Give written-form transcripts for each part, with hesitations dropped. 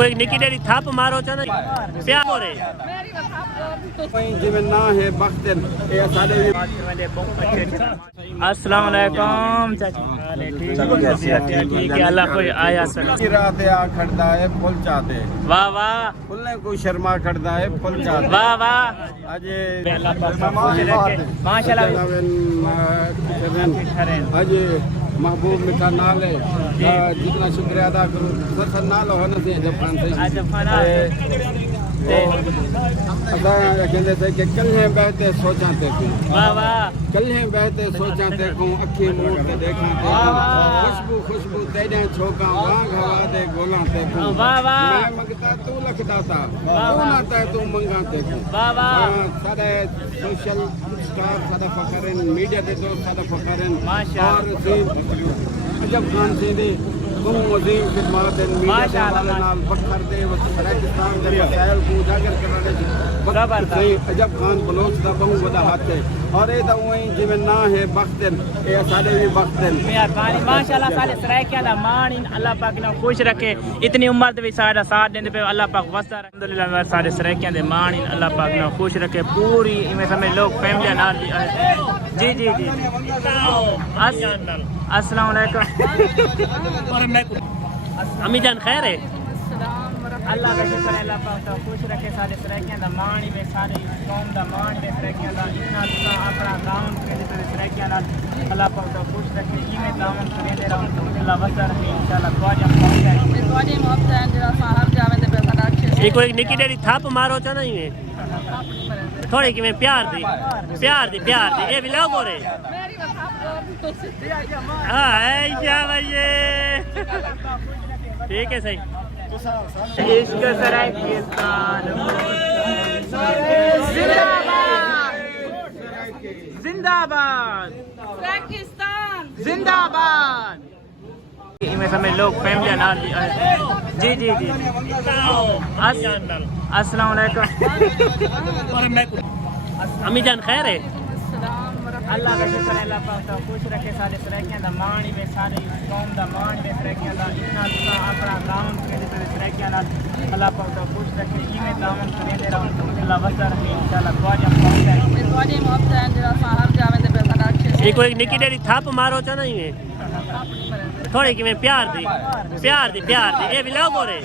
कोई निकी डेरी थाप मारो चा ना प्यार हो रे जिमें ना है बख्तन ये सारे अस्सलाम वालेकुम चाचा ठीक है अल्लाह कोई आया सलाम रात आ खड़दा है फुल चाहते वाह वाह फुलने को शर्मा खड़दा है फुल चाहते वाह वाह आज अल्लाह पाक खुश रखे माशाल्लाह आज महबूब मिठा नाल है जितना शुक्रिया अदा करूँ सर नाल हो न से जब खान से कहते थे कि कल है बहते सोचाते थे वाह वाह कल है बहते सोचाते को अखी मोड़ के देखते खुशबू खुशबू तेरे छोका वांग हवा दे गोलाते को वाह वाह मैं मंगता तू लखदाता तू नाता तू मंगाते को वाह वाह सारे सोशल स्टार सादा फकरन मीडिया दे दोस्त सादा फकरन माशाअल्लाह और अजब खान से दे तुम वजीम खिदमत मीडिया वाले नाल बखर दे पाकिस्तान दे मसाइल को उजागर करने बराबर अजब खान बलोच दा बहु वदा हाथ है और ए दा वही जिमें ना है बख्तन ए सारे भी बख्तन मेहरबानी माशाल्लाह साले सरायकिया दा मान अल्लाह पाक ने खुश रखे इतनी उम्र दे सारा साथ देंदे पे अल्लाह पाक वस्ता अल्हम्दुलिल्लाह सारे सरायकिया दे मान अल्लाह पाक ने खुश रखे पूरी इमे समझ लोग फैमिली नाल जी जी जी अस्सलाम वालेकुम अम्मी जान खैर है अल्लाह का शुक्र है अल्लाह पाक खुश रखे सारे सरायकिया दा मान में सारे कौम दा मान में सरायकिया दा इतना अपना गांव के सरायकिया नाल अल्लाह पाक खुश रखे इमे दामन करे रहन अल्लाह वस्ता रखे इंशाल्लाह दुआ मोहब्बत है जरा हर जावे दे पे बड़ा अच्छे एक कोई निकी डेरी थाप मारो चा नहीं है थोड़ी कि मैं प्यार दी ए भी लोग हो रे हाँ ऐसा भैया ठीक है सही इश्क सरायकिस्तान जिंदाबाद सरायकिस्तान जिंदाबाद इमे समझ लोग फैमिली नाल जी जी जी अस्सलाम वालेकुम अम्मी जान खैर है अल्लाह का शुक्र है अल्लाह पाक खुश रखे सारे सरायकिया दा मान में सारे कौम दा मान में सरायकिया दा इतना अपना गांव के सरायकिया नाल अल्लाह पाक खुश रखे इमे दामन करे रहन अल्लाह वस्ता रखे इंशाल्लाह दुआ मोहब्बत है जरा हर जावे दे पे बड़ा अच्छे एक कोई निकी डेरी थाप मारो चा नहीं है थोड़ी कि मैं प्यार दी ए भी लोग हो रे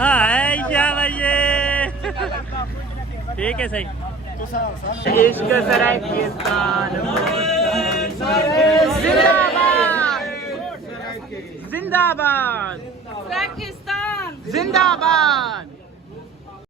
हाँ ऐसा भैया ठीक है सही इश्क सरायकिस्तान जिंदाबाद सरायकिस्तान जिंदाबाद